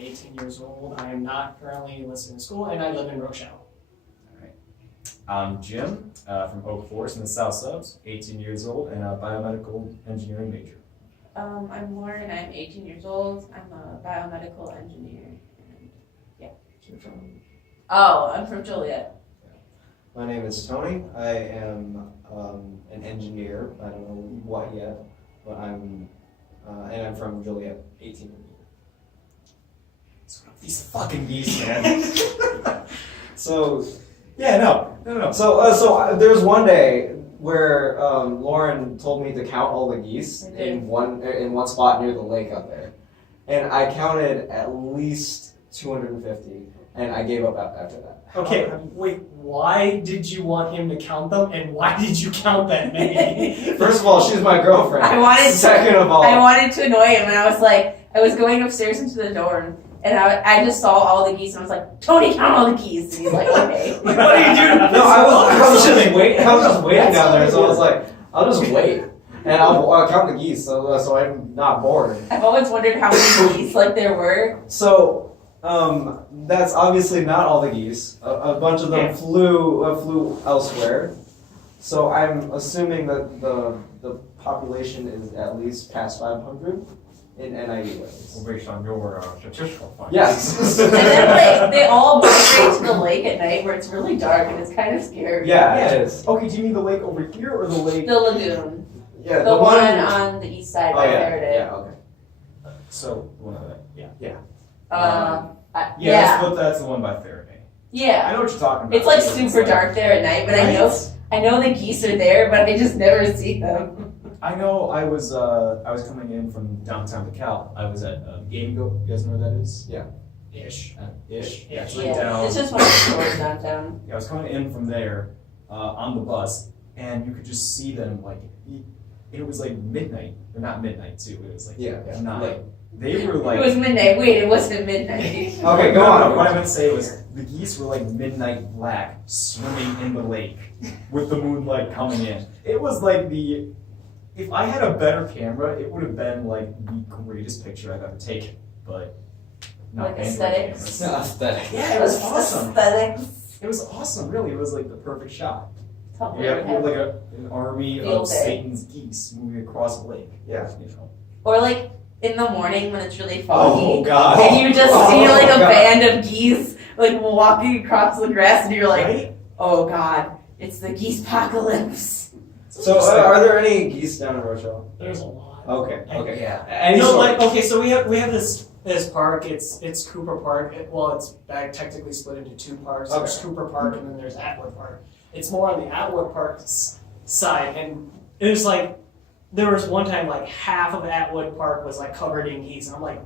18 years old. I am not currently enlisted in school, and I live in Rochelle. All right. I'm Jim from Oak Forest in the South Subs, 18 years old, and a biomedical engineering major. I'm Lauren. I'm 18 years old. I'm a biomedical engineer. And yeah. Oh, I'm from Joliet. My name is Tony. I am an engineer. I don't know what yet, but I'm from Joliet, 18 years old. These fucking geese, man. So Yeah, no. So there was one day where Lauren told me to count all the geese in one spot near the lake up there, and I counted at least 250, and I gave up after that. Okay, wait, why did you want him to count them, and why did you count that many? First of all, she's my girlfriend. Second of all, I wanted to annoy him, and I was going upstairs into the dorm, and I just saw all the geese, and I was like, Tony, count all the geese. And he's like, okay. What are you doing? No, I was just waiting down there, so I was like, I'll just wait, and I'll count the geese, so I'm not bored. I've always wondered how many geese there were. So, that's obviously not all the geese. A bunch of them flew elsewhere. So I'm assuming that the population is at least past 500 in NIE ways. Well, based on your statistical findings. Yes. And then they all migrate to the lake at night where it's really dark and it's kind of scary. Yeah, it is. Okay, do you mean the lake over here or the lake? The lagoon. Yeah, The one on the east side by Faraday. Yeah, okay. So, one of that. Yeah. That's the one by Faraday. I Yeah. know what you're talking about. It's like super dark there at night, but I know the geese are there, but I just never see them. I know I was coming in from downtown DeKalb. I was at Game Go. You guys know what that is? Yeah. Ish. Yeah. It's right down. It's just one of the stores downtown. Yeah, I was coming in from there on the bus, and you could just see them it was like midnight, or not midnight too. It was like 9. They were like. It was midnight. Wait, it wasn't midnight. Okay, go on. What I meant to say was the geese were like midnight black, swimming in the lake with the moonlight coming in. It was like if I had a better camera, it would have been like the greatest picture I've ever taken. But not Like aesthetics? It's not aesthetic. Yeah, it was awesome. Aesthetics. It was awesome, really. It was like the perfect shot. Top You have of like an army Field of day. Satan's geese moving across a lake. Yeah. You know. Or like in the morning when it's really foggy. Oh God! And you just see like a God. band of geese like walking across the grass, and you're like, Right? oh God, it's the geese apocalypse. So, are there any geese down in Rochelle? There's a lot. Okay. Yeah. Any No, sort- okay, so we have this park. It's Cooper Park. It's technically split into two parks. There's Okay. Cooper Park and then there's Atwood Park. It's more on the Atwood Park side, and it was like there was one time like half of Atwood Park was like covered in geese, and I'm like,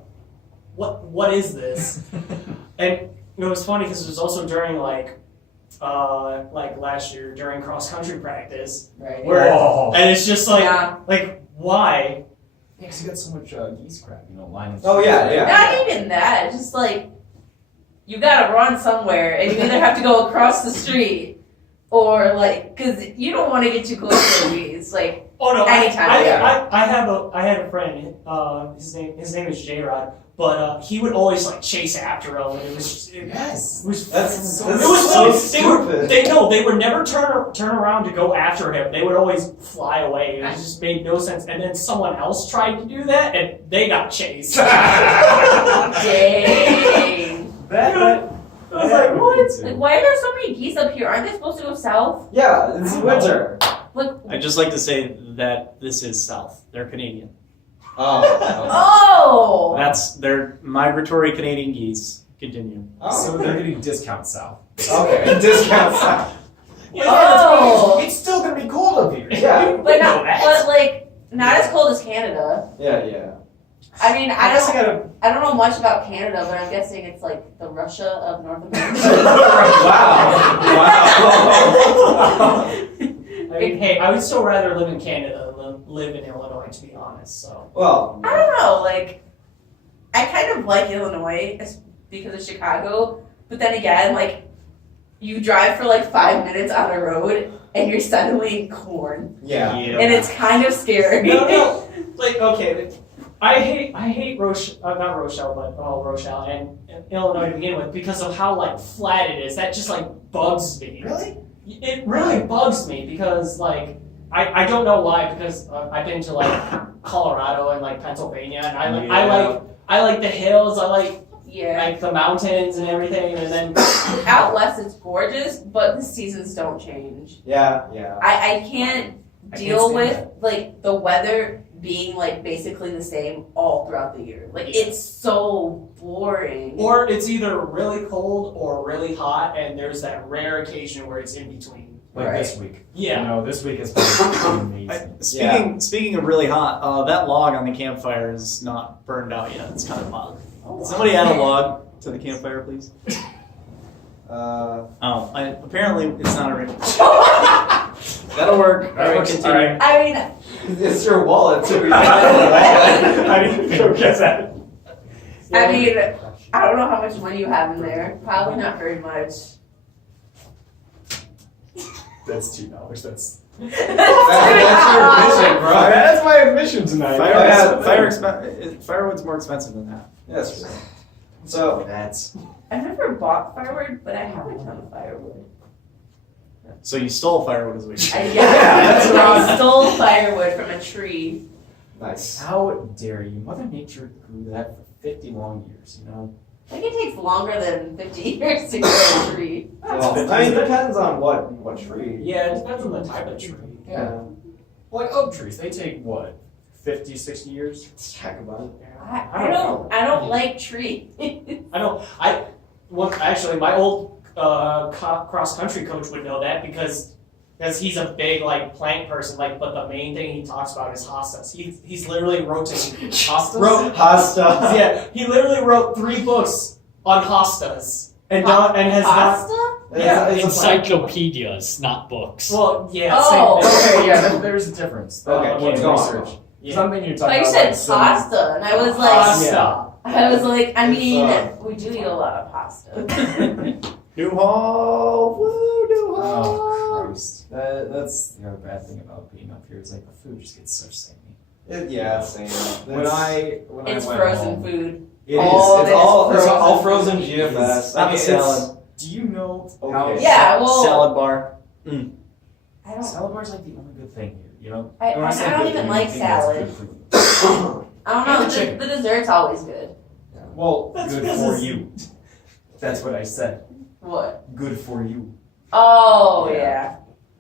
what is this? And it was funny because it was also during like last year during cross country practice, Right. and it's just like Yeah. why? Yeah, 'cause you got so much geese crap, lining. Oh, yeah. Not even that. Just like you gotta run somewhere, and you either have to go across the street or because you don't want to get too close to the geese. Like Oh no! Anytime, I had a friend. His name is J Rod, but he would always like chase after them. And it was just, it was That's it was so funny. stupid. They would never turn around to go after him. They would always fly away. It just made no sense. And then someone else tried to do that, and they got chased. dang. I was like, what? Like, why are there so many geese up here? Aren't they supposed to go south? Yeah, it's winter. Look. I'd just like to say that this is South. They're Canadian. Oh. That's their migratory Canadian geese. Continue. So they're getting discount south. Okay. Discounts. Oh. It's still gonna be cold up here. Yeah. But not as cold as Canada. Yeah. I mean, I I don't know much about Canada, but I'm guessing it's like the Russia of North America. Wow. I mean, hey, I would still rather live in Canada than live in Illinois, to be honest. So. Well, I don't know, I kind of like Illinois because of Chicago, but then again, you drive for 5 minutes on a road and you're suddenly in corn. yeah. And it's kind of scary. No. Okay. I hate not Rochelle, but Rochelle and Illinois to begin with because of how like flat it is. That just like bugs me. Really? It really bugs me because like I don't know why because I've been to like Colorado and like Pennsylvania and I like the hills. I like the mountains and everything, and then out west it's gorgeous, but the seasons don't change. Yeah. I can't deal with like the weather being like basically the same all throughout the year. Like it's so boring. Or it's either really cold or really hot, and there's that rare occasion where it's in between. Like this week. Yeah. You know, this week has been amazing. Speaking of really hot, that log on the campfire is not burned out yet. It's kind of hot. Somebody add a log to the campfire, please. Apparently it's not a ring. That'll work. All right, continue. All right. I mean, It's your wallet too. I didn't go guess that. I mean, I don't know how much money you have in there. Probably not very much. That's $2. That's your admission, bro. That's my admission tonight. Firewood's more expensive than that. That's true. So That's I've never bought firewood, but I have a ton of firewood. So you stole firewood as we I stole firewood from a tree. nice. how dare you? Mother Nature grew that for 50 long years. You know. I think it takes longer than 50 years to grow a tree. Well, I mean, it depends on what tree. Yeah, it depends on the type of tree. Yeah. Like oak trees, they take what, 50, 60 years? Heck about it. I don't like trees. Actually, my old cross country coach would know that because he's a big like plant person. Like, but the main thing he talks about is hostas. He's literally wrote Hosta. Yeah, he literally wrote 3 books on hostas and has not. Pasta? Yeah, it's a plant. Encyclopedias, not books. Well, yeah. Oh. Same. Okay, yeah, there's a difference. Okay, When go on. research. Yeah. Something you're I talking thought you about. said like, pasta, and I was like, Pasta. I was like, I mean, It's, we do eat a lot of pasta. New Hall! Woo, New Hall! Oh Christ! That's the other bad thing about being up here. It's like the food just gets so samey. It's same. When I It's went frozen home, food. it is. All It's of all it is frozen frozen. GFS. Not the It's- salad. Do you know Okay. how Yeah, well, Salad bar. I don't. salad bar's like the only good thing here? You know. I When say don't good even thing, like I think that's salad. good food. I don't know. And the chicken. The dessert's always good. Well, That's good because for it's- you. That's what I said. What? Good for you. Oh Yeah. yeah.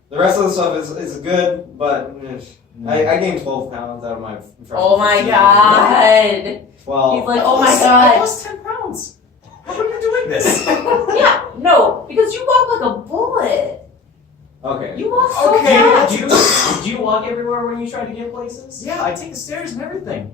The rest of the stuff is good, but I gained 12 pounds out of my freshman Oh my 15 year. god. Well, He's like, oh my I god. lost 10 pounds. How are you doing this? Yeah. No, because you walk like a bullet. okay. You walk so Okay, fast. Do you walk everywhere when you try to get places? Yeah, I take the stairs and everything.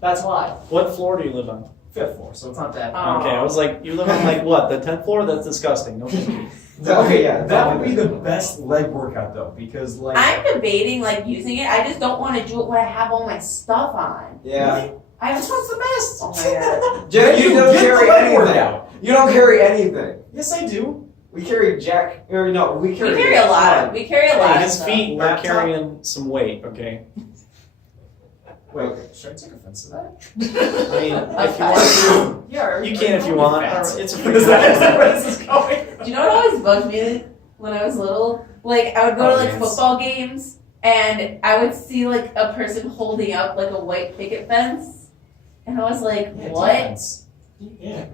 That's why. What floor do you live on? 5th floor, so it's not that. Oh. Okay, I was like, you live on like what? The 10th floor? That's disgusting. No thank you. Okay, yeah. That would be the best leg workout though, because like. I'm debating like using it. I just don't want to do it when I have all my stuff on. Yeah. That's what's the best. Oh my god. Jeff, you don't get the carry leg anything. workout. You don't carry anything. Yes, I do. We carry Jack, or no, we We carry. carry a lot. We carry a lot. Hey, of his stuff. feet are Laptop. carrying some weight, okay? Wait, should I take offense to that? I mean, if you want to, Yeah, you can if you want. It's a free Is that where this is going? Do you know what always bugged me when I was little? Like I would go to like yes. football games and I would see like a person holding up like a white picket fence, and I was like, Yeah, what? defense. Yeah.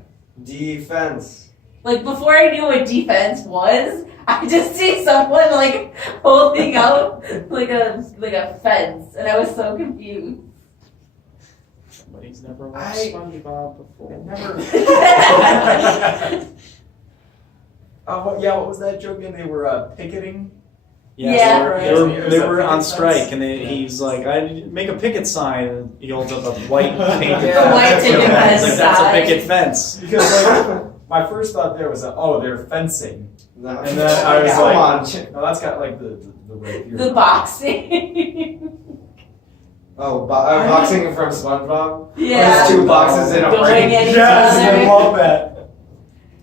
Defense. Like before I knew what defense was, I just see someone like holding up like a fence, and I was so confused. Somebody's never watched SpongeBob before. Never. What was that joke again? They were picketing. Yeah. They were on strike, and he's like, "I make a picket sign." And he holds up a white painted Yeah. A white picket He's fence like, "That's a sign." picket fence." Because like, my first thought there was, they're fencing. No. And then I was Come like- on. No, that's got like the right here. The boxing. Oh, boxing from SpongeBob. Yeah. There's 2 boxes in a Going ring. at each Yes, other. I love that.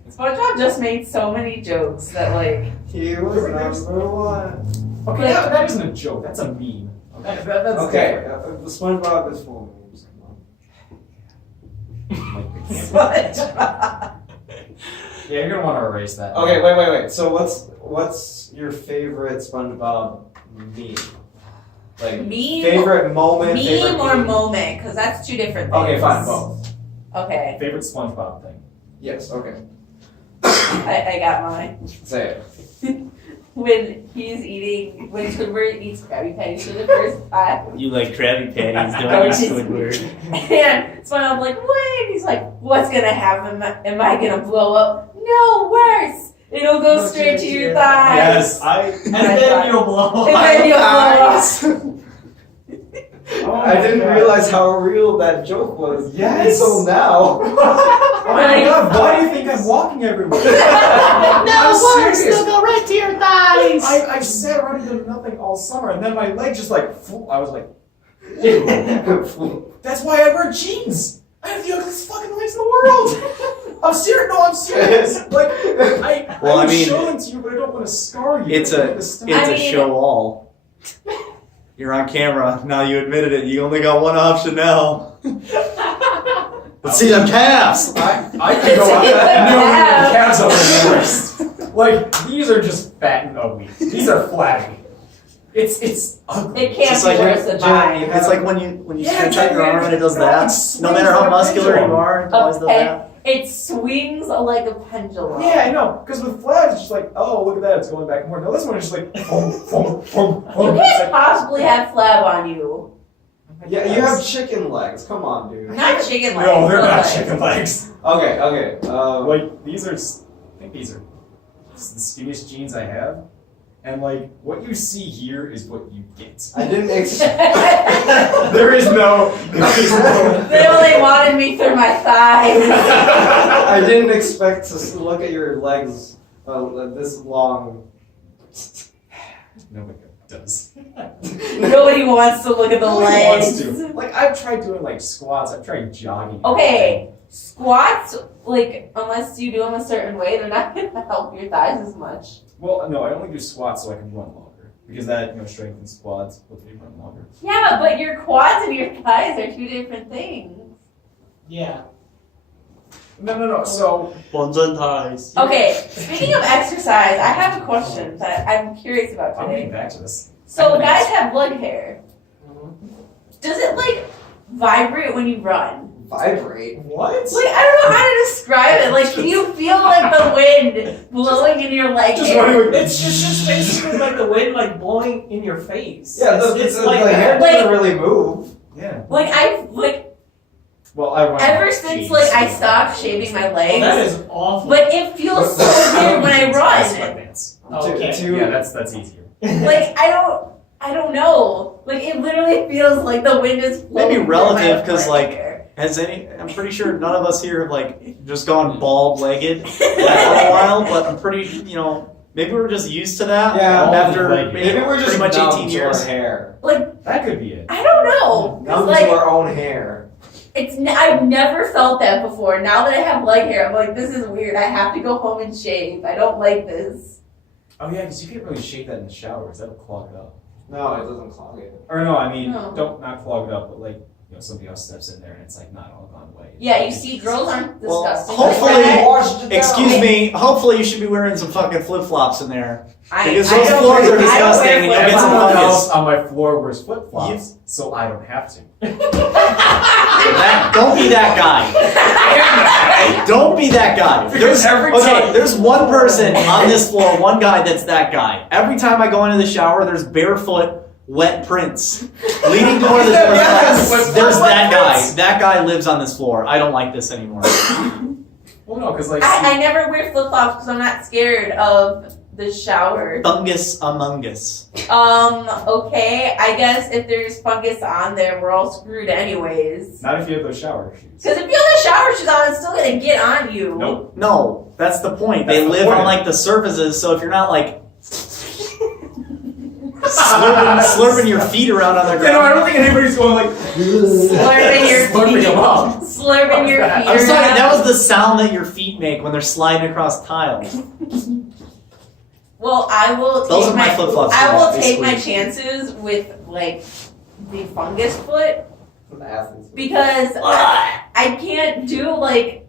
SpongeBob just made so many jokes that like He was number 1. Okay, that isn't a joke. That's a meme. Okay, that's Okay, different. the SpongeBob is full of memes. Come on. Like the camp. SpongeBob. Yeah, you're gonna want to erase that. Okay, wait. So what's your favorite SpongeBob meme? Like Meme, favorite moment. favorite meme or meme? moment? Because that's two different things. Okay, fine, both. Okay, Favorite SpongeBob thing. Yes. Okay. I got mine. Say it. When Squidward eats Krabby Patties for the first time, You like Krabby Patties, Oh, don't you, just- Squidward? and SpongeBob's like, "Wait!" He's like, "What's gonna happen? Am I gonna blow up? No, worse. It'll go straight to your thighs." Yes, And then you'll blow And up. then you'll blow up. I didn't realize how real that joke was. Yes. Until now. Oh my god, why do you think I'm walking everywhere? No, worse, serious. they'll go right to your thighs! I sat around and did nothing all summer, and then my leg just like, I was like, that's why I wear jeans. I have the ugliest fucking legs in the world. I'm serious. No, I'm serious. Like, Well, I I mean, show them to you, but I don't want to scar you. It's I a want to stop. it's I a mean- show all. You're on camera. Now you admitted it. You only got one option now. Let's see them calves. I can go out there. No, the calves over first. Like, these are just fat and ugly. These are flabby. It's ugly. It can't Just be like worse than mine. It's like when you Yeah, stretch out your arm and it does that. No matter how muscular you are, it always does that. It swings like a pendulum. Yeah, I know. Because with flags, it's just like, oh, look at that, it's going back and forth. Now this one is just like, boom, boom, boom, You boom. It's can't like, possibly have flab on you. Yeah, you have chicken legs. Come on, dude. Not chicken legs. no, they're but not like- chicken legs. Okay. Like, these are, I think these are the skinniest jeans I have. And like, what you see here is what you get. I didn't There is no. They only wanted me through my thighs. I didn't expect to look at your legs this long. Nobody does. Nobody wants to look at the Nobody legs. wants to. Like, I've tried doing like squats. I've tried jogging. Okay, squats, like, unless you do them a certain way, they're not going to help your thighs as much. Well, no, I only do squats so I can run longer because that strengthens quads. Lets me run longer. Yeah, but your quads and your thighs are two different things. Yeah. No. So Buns and ties. Okay, speaking of exercise, I have a question that I'm curious about I'm getting today. back to this. So guys have leg hair. Mhm. Does it, like, vibrate when you run? Vibrate. What? Like, I don't know how to describe it. Like, can you feel like the wind blowing in your leg Just hair? running with It's just basically like the wind like blowing in your face. Yeah, it's the like hair that. Like- doesn't really move. Yeah. Like, I've, like, Well, I run. ever with since, jeans. like, I stopped shaving my Well, legs, that is awful. but it feels so weird when I run. Sweatpants. Okay. Yeah, that's easier. Like, I don't know. Like, it literally feels like the wind is blowing Maybe through relative, my 'cause, leg like, hair. I'm pretty sure none of us here have like just gone bald-legged for a while, but I'm pretty, maybe we're just used to that. Yeah, after bald-legged. maybe Maybe we're just pretty much numb 18 to years. our hair. Like, That could be it. I don't know. 'Cause, Numb like, to our own hair. I've never felt that before. Now that I have leg hair, I'm like, this is weird. I have to go home and shave. I don't like this. Oh yeah, because you can't really shake that in the showers. That'll clog it up. No, it doesn't clog it. Or no, I mean, No. don't not clog it up, but like somebody else steps in there and it's like not all gone away. Yeah, you see, girls aren't Well, disgusting. hopefully- like that. Washed it down. Excuse me. Hopefully, you should be wearing some fucking flip-flops in there. Because I those don't floors wear- are I don't disgusting wear and you'll get some Everyone fungus. else on my floor wears flip flops, so I don't have to. Don't be that guy. Don't be that guy. Because every time- There's one person on this floor, one guy that's that guy. Every time I go into the shower, there's barefoot, wet prints leading to one of the doors. Yes, There's wet that guy. prints. That guy lives on this floor. I don't like this anymore. Well, no, because like I never wear flip flops because I'm not scared of the shower. Fungus among us. Okay, I guess if there's fungus on there, we're all screwed anyways. not if you have those shower shoes. Because if you have the shower shoes on, it's still gonna get on you. Nope. No, that's the point. They That's the live on point. like the surfaces, so if you're not like slurping your feet around on the Yeah, no, I ground. don't think anybody's going like Slurping your slurping feet. them up. Slurping your feet. I'm sorry, around. that was the sound that your feet make when they're sliding across tiles. Well, I will Those take are my flip-flops I for will that, take my basically. chances with like the fungus foot An athlete's foot. because I can't do like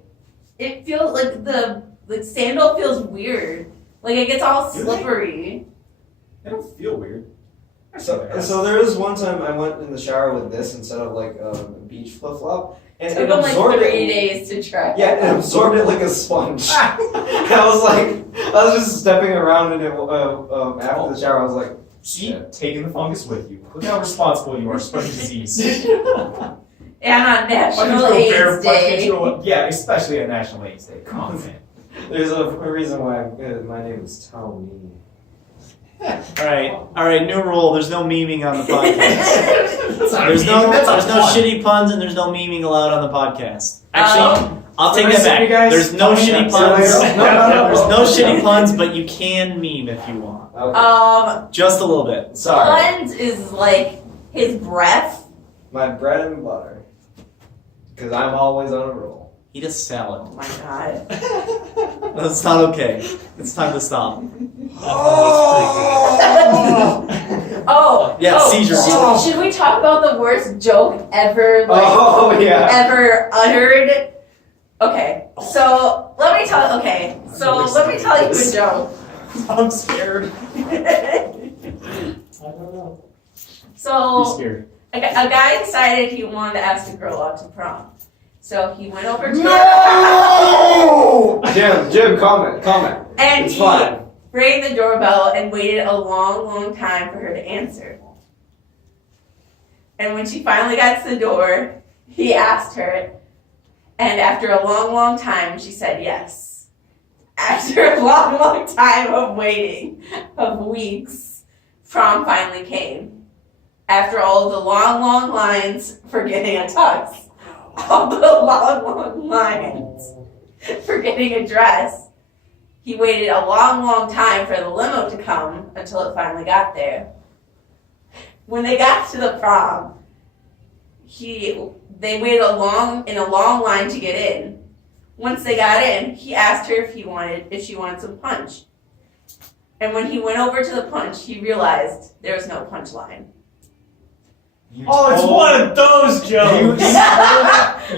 it feels like the sandal feels weird. Like it gets all Do they? slippery. They don't feel weird. So there was one time I went in the shower with this instead of like a beach flip flop, and It it took them like absorbed 3 it. days to try. Yeah, it absorbed it like a sponge. And I was just stepping around in it after the shower. I was like, See, taking the fungus with you. Look how responsible you are spreading disease. And on Why National can't you go AIDS Day. yeah, especially on National AIDS Day. Come on, man. there's a reason why my name is Tommy. All right. New rule. There's no memeing on the podcast. That's not a There's meme, no that's a pun. shitty puns and there's no memeing allowed on the podcast. Actually, I'll take Can I that sue back. you guys? There's no Tommy, shitty no, puns. no. There's no shitty puns, but you can meme if you want. Okay. Just a little bit. Sorry. Puns is like his breath. My bread and butter. Because I'm always on a roll. Eat a salad. Oh my god. That's not okay. It's time to stop. Oh. Yeah, oh, seizures. Should we talk about the worst joke ever? Oh, yeah. Ever uttered? Okay. So let me tell. Okay. So let me tell you a joke. I'm scared. I don't know. You're So scared. a guy decided he wanted to ask a girl out to prom. So he went over to No! Jim, comment. and It's he fine. rang the doorbell and waited a long time for her to answer. And when she finally got to the door, he asked her, and after a long time, she said yes. After a long time of waiting, of weeks, prom finally came. After all the long lines for getting a tux, all the long lines for getting a dress, he waited a long time for the limo to come until it finally got there. When they got to the prom, they waited in a long line to get in. Once they got in, he asked her if she wanted some punch. And when he went over to the punch, he realized there was no punch line. Oh, it's one of those jokes.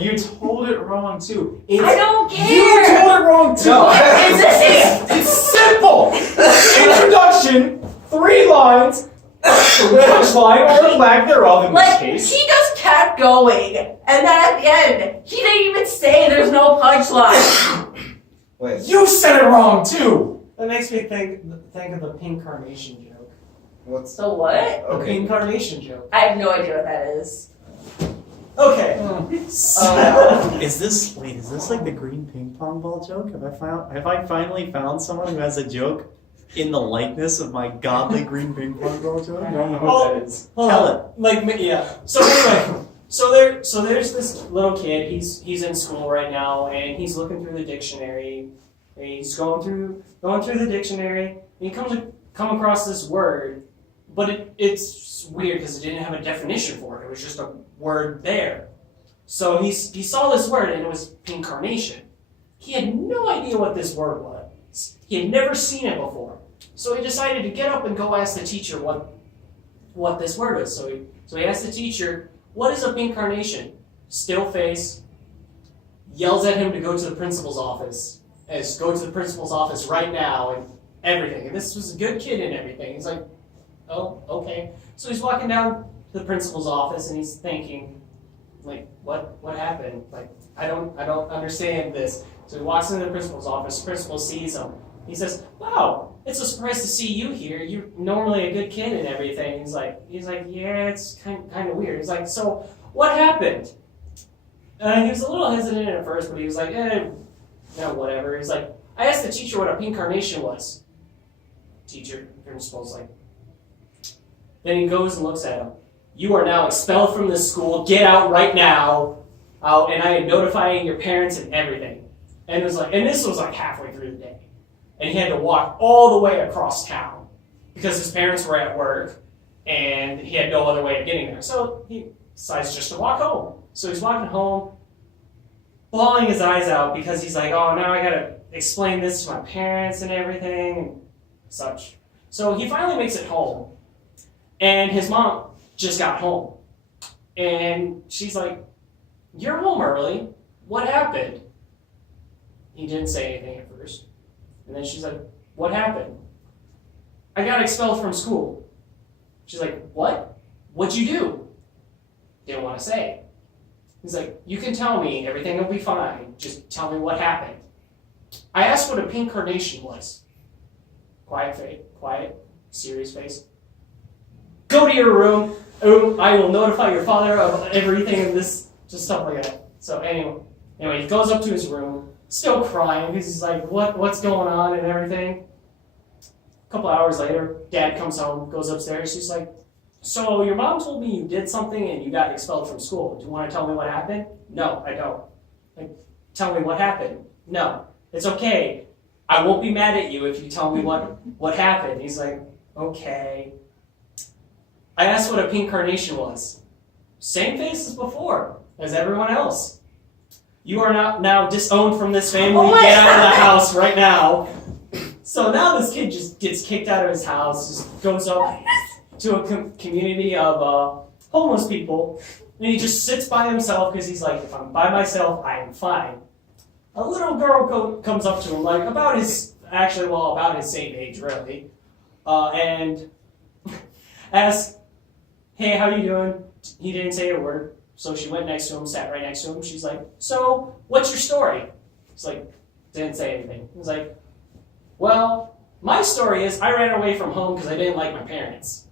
You told it wrong too. It's, I don't care. You told it wrong too. No. It's simple. Introduction, 3 lines, punchline or the lack thereof in this Like, case. he just kept going. And then at the end, he didn't even say there's no punchline. Wait. You said it wrong too. That makes me think of the pink carnation joke. What's So what? The okay? pink carnation joke. I have no idea what that is. Okay. Is this like the green ping pong ball joke? Have I finally found someone who has a joke in the likeness of my godly green ping pong ball joke? I don't know Oh. what that is. Hold Tell on. Like, yeah. So anyway, there's this little kid. He's in school right now, and he's looking through the dictionary. And he's going through the dictionary, and he come across this word, but it's weird because it didn't have a definition for it. It was just a word there. So he saw this word, and it was pink carnation. He had no idea what this word was. He had never seen it before. So he decided to get up and go ask the teacher what this word is. So he asked the teacher, "What is a pink carnation?" Still face, yells at him to go to the principal's office. Go to the principal's office right now and everything. And this was a good kid and everything. He's like, "Oh, okay." So he's walking down to the principal's office and he's thinking, like, what happened? Like, I don't understand this. So he walks into the principal's office. The principal sees him. He says, "Wow, it's a surprise to see you here. You're normally a good kid and everything." He's like, "Yeah, it's kind of weird." He's like, "So what happened?" He was a little hesitant at first, but he was like, no, whatever. He's like, "I asked the teacher what a pink carnation was." Principal's like. Then he goes and looks at him. "You are now expelled from this school. Get out right now. And I am notifying your parents and everything." And it was like, and this was like halfway through the day. And he had to walk all the way across town because his parents were at work and he had no other way of getting there. So he decides just to walk home. So he's walking home, bawling his eyes out because he's like, "Oh, now I gotta explain this to my parents and everything and such." So he finally makes it home, and his mom just got home. And she's like, "You're home early. What happened?" He didn't say anything at first. And then she's like, "What happened?" "I got expelled from school." She's like, "What? What'd you do?" Didn't want to say. He's like, "You can tell me. Everything will be fine. Just tell me what happened." I asked what a pink carnation was. Quiet face. Quiet. Serious face. "Go to your room. I will notify your father of everything in this," just stuff like that. So anyway, he goes up to his room, still crying because he's like, what's going on and everything. A couple hours later, Dad comes home, goes upstairs. She's like, "So your mom told me you did something and you got expelled from school. Do you want to tell me what happened?" "No, I don't." Like, "Tell me what happened." "No, it's okay. I won't be mad at you if you tell me what happened." He's like, "Okay." I asked what a pink carnation was. Same face as before, as everyone else. "You are now disowned from this family. Get out of the house right now." So now this kid just gets kicked out of his house, just goes up to a community of homeless people, and he just sits by himself because he's like, "If I'm by myself, I am fine." A little girl comes up to him, like about his same age, really, and asks, "Hey, how you doing?" He didn't say a word, so she went next to him, sat right next to him. She's like, "So, what's your story?" He's like, didn't say anything. He's like, "Well, my story is I ran away from home because I didn't like my parents."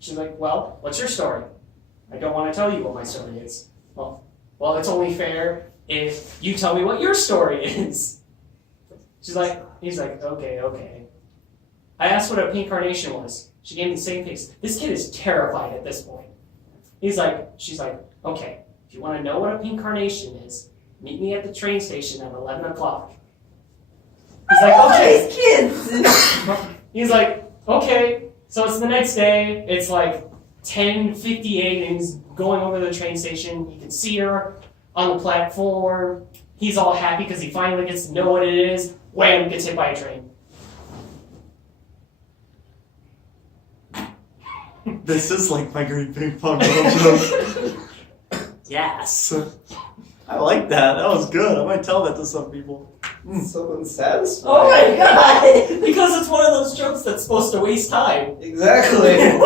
She's like, "Well, what's your story?" "I don't want to tell you what my story is." Well, it's only fair if you tell me what your story is." He's like, okay. I asked what a pink carnation was. She gave me the same face. This kid is terrified at this point. She's like, "Okay, if you want to know what a pink carnation is, meet me at the train station at 11 o'clock. He's like, "Okay." These kids. He's like, "Okay." So it's the next day. It's like 10:58, and he's going over to the train station. You can see her on the platform. He's all happy because he finally gets to know what it is. Wham! Gets hit by a train. This is like my green ping pong joke. Yes. I like that. That was good. I might tell that to some people. Someone satisfied. Oh my god. Because it's one of those jokes that's supposed to waste time. Exactly. See,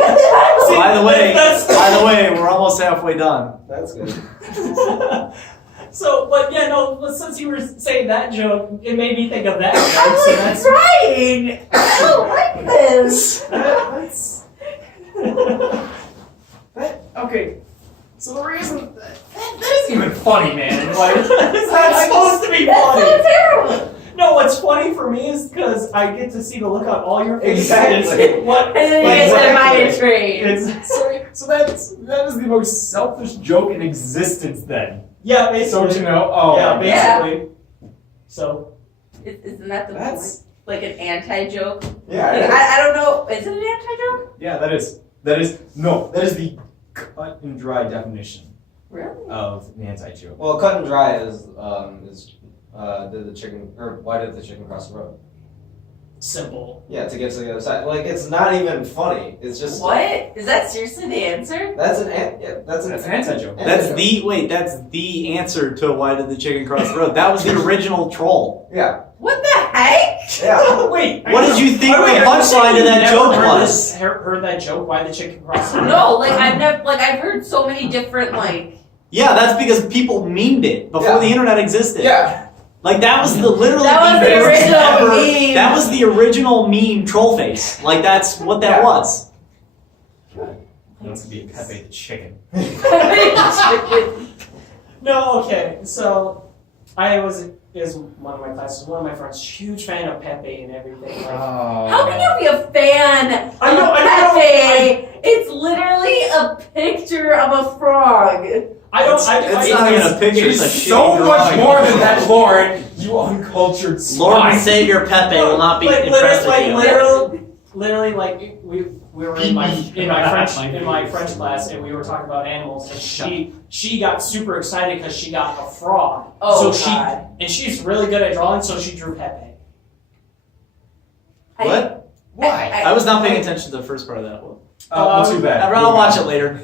By the that's- way, we're almost halfway done. That's good. So, but yeah, no, but since you were saying that joke, it made me think of that joke. I'm So like that's crying. I don't like this. Okay. So the reason that isn't even funny, man. Like, it's not supposed to be That's funny. so terrible. No, what's funny for me is because I get to see the look on all your faces. Exactly. What? And then you like, guys gonna buy a what- train. It's, so that is the most selfish joke in existence. Then, yeah, basically. don't you know? Oh, Yeah, my God. basically. So, Isn't that the That's- point? Like an anti-joke? Yeah. Like, I don't know. Is it an anti-joke? Yeah, that is the cut and dry definition Really? of an anti-joke. Well, cut and dry is did the chicken, or why did the chicken cross the road? simple. Yeah, to get to the other side. Like, it's not even funny. It's just What? Is that seriously the answer? That's an anti-joke. That's the answer to why did the chicken cross the road. That was the original troll. Yeah. What the heck? Yeah. Wait. What did you think the punchline to that joke was? Heard that joke? Why the chicken crossed the road? No, like I've heard so many different like. Yeah, that's because people memed it before Yeah. the internet existed. Yeah. Like that was literally That was the first original ever- meme. That was the original meme troll face. Like that's what that Yeah. was. Wants to be a Pepe the chicken. No, okay. So, I was one of my classes, one of my friends, huge fan of Pepe and everything. Like, How can you be a fan of I know, Pepe? It's literally a picture of a frog. I don't. It's not even a picture. It It's a is so shitty much drawing. more than that, Lauren. You uncultured Lord swine. and Savior Pepe will not be impressed with you. Literally, like we were in my French class, and we were talking about animals, and she got super excited because she got a frog. Oh, so God. she's really good at drawing, so she drew Pepe. What? Why? I was not paying attention to the first part of that one. Well, too bad. I'll watch it later.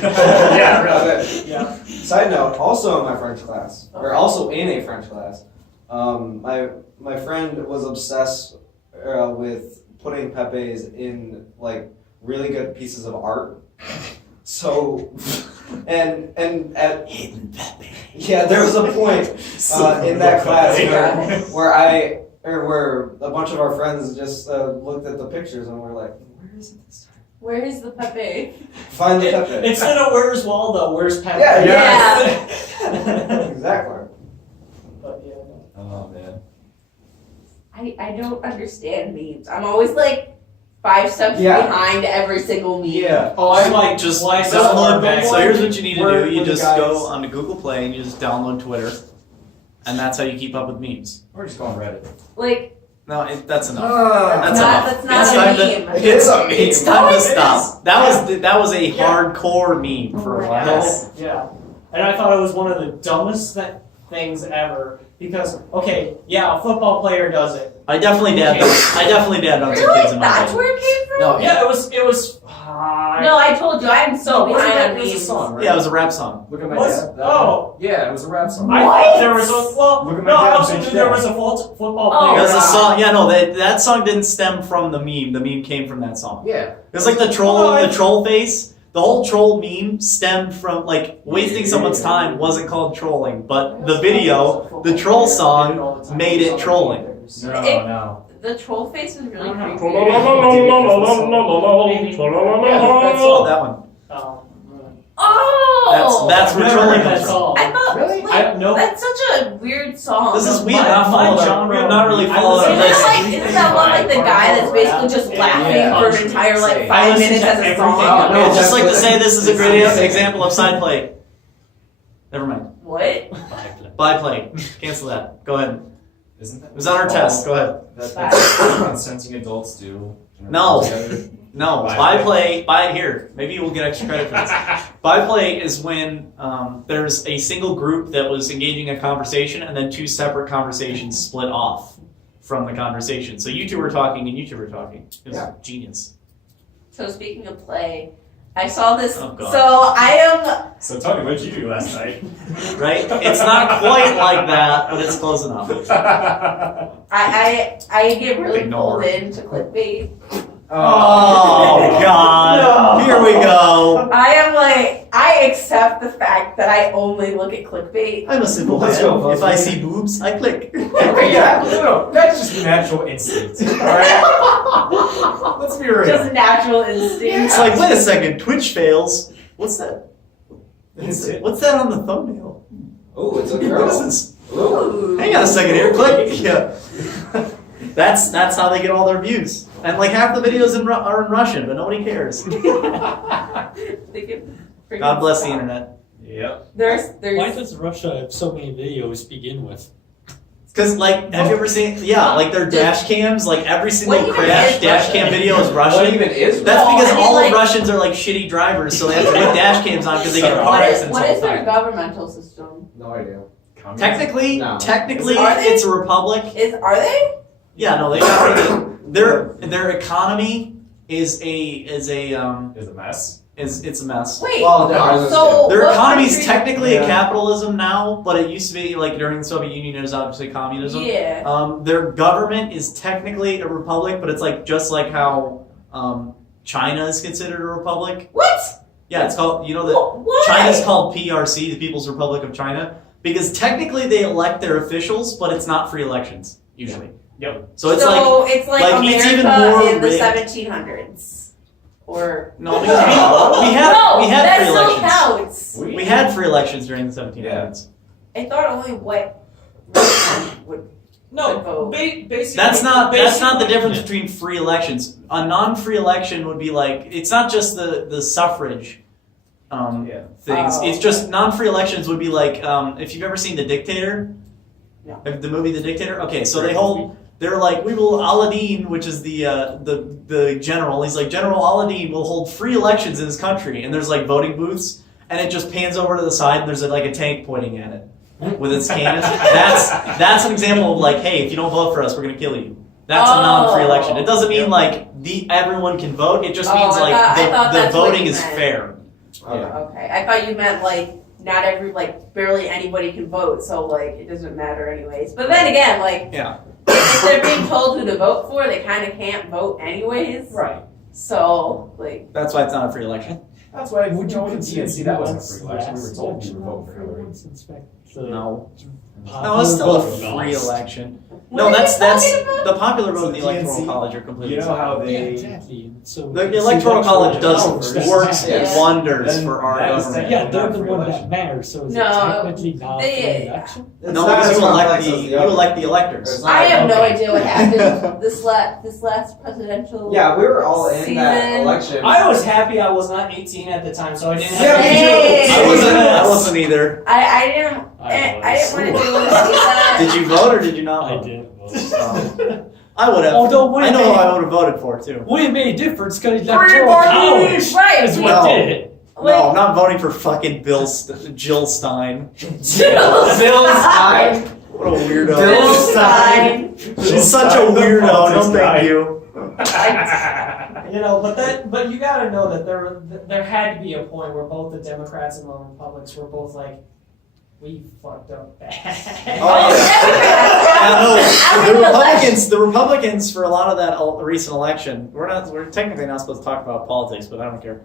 Yeah, really. Yeah. Side note, also in my French class, or also in a French class, my friend was obsessed with putting Pepe's in like really good pieces of art. So, and at Hidden Pepe. yeah, there was a point in that class where a bunch of our friends just looked at the pictures and were like, "Where is it this time? Where is the Pepe? Find the Pepe." Instead of where's Waldo, where's Pepe? Yeah, Yeah. Exactly. But yeah. Oh man. I don't understand memes. I'm always like 5 steps Yeah. behind every single meme. Yeah. Oh, I'm like Just why so download. far back? So here's what you need to Where- do. You where the just guys- go onto Google Play and you just download Twitter, and that's how you keep up with memes. Or just go on Reddit. Like, No, that's enough. that's That's not, enough. that's not It's a time to- meme. It's a meme. It's time No, to it stop. That was a hardcore meme for a Oh my while. God. Yeah. And I thought it was one of the dumbest things ever because okay, yeah, a football player does it. I definitely dabbed on some Really? kids in my That's day. where it came from? No, Yeah, it was. No, I told you, I'm so Wasn't behind that- on it was a memes. song, right? Yeah, it was a rap song. Look at my Was- dad. oh. Yeah, it was a rap song. I What? thought there was a well. Look at my No, I dad, also bitch knew there dad. was a football Oh, player. That's a wow. song. Yeah, no, that song didn't stem from the meme. The meme came from that song. Yeah. It was like the troll face. The whole troll meme stemmed from like wasting someone's time wasn't called trolling, but the video, the troll song, made it trolling. No. The troll face was really Uh-huh. creepy. Oh, that one. Oh! That's where Never trolling heard that comes from. song. I thought, Really? like, Nope. that's such a weird song. This is we My- have not my followed. genre We have not really I followed listen Isn't to this. that like, isn't that one like the guy that's basically just laughing Yeah. for an entire like Same. 5 I listen minutes to as a everything. song? Oh, no. I'd just like to say this is a great It's- example of side play. Never mind. What? By play. Cancel that. Go ahead. Isn't that? It was on our test. Go ahead. That's consenting adults do. No. Together. No, By by here. Maybe we'll get extra credit for this. By play is when there's a single group that was engaging a conversation and then 2 separate conversations split off from the conversation. So you two were talking and you two were talking. It was genius. So speaking of play, I saw this. Oh, God. So I So Tony, what did you do last night? Right? It's not quite like that, but it's close enough. I get really Ignore. pulled into clickbait. Oh, God. No. Here we go. I am like, I accept the fact that I only look at clickbait. I'm a simple Let's man. go, If I see boobs, I click. Yeah, no, that's just natural instinct. Alright? Let's be real. Just natural instinct. It's like, wait a second, Twitch fails. What's that? That's it. What's that on the thumbnail? Oh, it's a What is girl. this? Ooh. Hang on a second here, click. Yeah. That's how they get all their views. And like half the videos are in Russian, but nobody cares. They can freaking God bless the stop. internet. Yep. There's Why does Russia have so many videos to begin with? Because like, have you ever seen? Yeah, like their dash cams. Like every single What even crash is dash Russia? cam video is What Russian. even is That's No, because I mean, all like- Russians are like shitty drivers, so they have to put dash cams on because they get in car what is, accidents what all is the their time. governmental system? No idea. Technically, No. technically, Are they? it's a republic. Are they? Yeah, no, they got rid of their economy is a mess. it's a mess. Wait. Well, no, I was so Their what economy is country- technically Yeah. a capitalism now, but it used to be like during the Soviet Union. It was obviously communism. Yeah. Their government is technically a republic, but it's like just like how China is considered a republic. What? Yeah, it's called. You know that Why? China's called PRC, the People's Republic of China, because technically they elect their officials, but it's not free elections usually. Yep. So it's like it's like like, America it's even more in the rigged. 1700s. Or no, because we had that free still elections. counts. We had free elections during the 1700s. I thought only white would. No, basically. That's not the basically- difference between free elections. A non-free election would be like it's not just the suffrage things. Oh. It's just non-free elections would be like if you've ever seen The Dictator. No. The movie The Dictator. Okay, so they're like we will Aladdin, which is the general. He's like General Aladdin will hold free elections in his country, and there's like voting booths, and it just pans over to the side, and there's like a tank pointing at it with its cannon. That's an example of like, hey, if you don't vote for us, we're gonna kill you. That's a non-free election. It doesn't mean like everyone can vote. It just means I like thought the that's what voting you is meant. fair. Okay. Okay, I thought you meant like not barely anybody can vote, so like it doesn't matter anyways. But then again, like Yeah. if they're being told who to vote for, they kind of can't vote anyways. Right. So like, That's why it's not a free election. That's why Would you in consider DNC that wasn't a US free election. We were last told we election would vote for free Hillary. ones? In fact, the No. popular No, it's still a vote free lost. election. what No, are you that's talking about? the popular vote So and the electoral DNC, college are completely You know how separate. Yeah, they exactly. So The electoral college does college works Yeah. wonders Then for our that is government. Yeah, they're Not the free one that election. matters. So is No, it technically not they- free election? It's No, not because as you elect complex the as you other. elect the It's electors. not- I have no Okay. idea what happened this last presidential. Yeah, we were all in that Season. election. I was happy I was not 18 at the time, so I didn't have Yeah, to me too. I wasn't either. I didn't I didn't want to do that. Did you vote or did you not I vote? did. Oh. I would have. Although would I it know who be- I would have voted for too. Well, it made a difference because Free electoral party! college Right, is we- what No. did it. No, Like, I'm not voting for fucking Jill Stein. Jill Stein. What a weirdo. Jill Stein. She's such a weirdo. No, thank you. You know, but you got to know that there had to be a point where both the Democrats and the Republicans were both like, we fucked up bad. Yeah, no, the Republicans for a lot of that recent election, we're technically not supposed to talk about politics, but I don't care.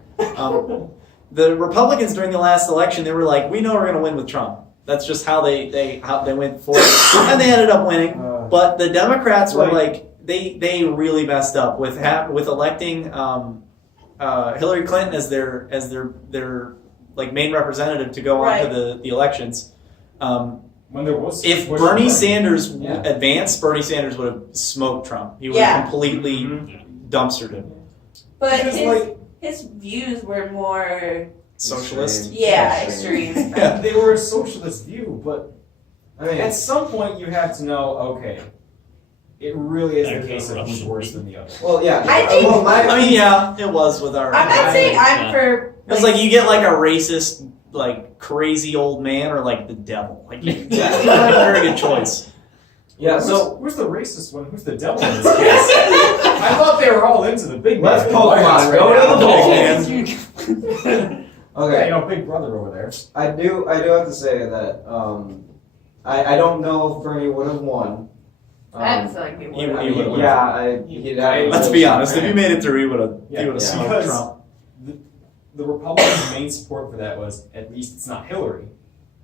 The Republicans during the last election, they were like, we know we're going to win with Trump. That's just how they went for it, and they ended up winning. But the Democrats were like, they really messed up with electing Hillary Clinton as their like main representative to go on to the elections. when there was If Bush Bernie and Sanders Yeah. advanced, Bernie Sanders would have smoked Trump. He would have completely dumpstered him. But Because, his views were more Socialist. extreme. Yeah. they were a socialist view, but I mean, at some point you have to know, okay, it really is That the case of came who's from worse than the other. well, yeah. I think- well, I mean, yeah, it was with our. I'm not saying I'm Yeah. for. It's like you get like a racist, like crazy old man, or like the devil. Like, very good choice. Yeah, so who's the racist one? Who's the devil in this case? I thought they were all into the big man. Let's Pokemon, go to the Big ball. man. Yeah, okay, you know, Big Brother over there. I do have to say that I don't know if Bernie would have won. I feel like he You- would. you would've won. he'd Let's be honest. If you made it through, he would have. Yeah, He would have smoked because Trump. the Republicans' main support for that was at least it's not Hillary.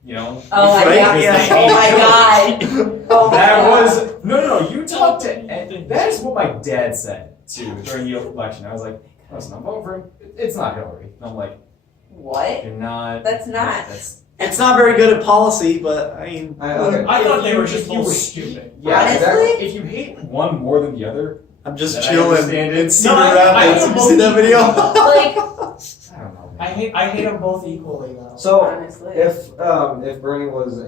You know. Oh my Right? god! Yeah. Oh my god! Oh my That god. was no. You talked to. And that is what my dad said too during the election. I was like, listen, I'm voting for him. It's not Hillary. And I'm like, What? you're not. That's not. It's not very good at policy, but I mean, okay. I thought they were If just you both were stupid. Yeah, Honestly? exactly. If you hate one more than the other, I'm just then I chilling understand it. in Cedar No, I Rapids. am Have you seen that video? Like, I don't know. Man. I hate them both equally though. So honestly. if Bernie was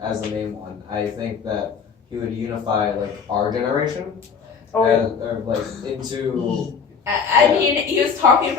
as the main one, I think that he would unify like our generation, Oh, yeah. or like into. I mean, he was talking about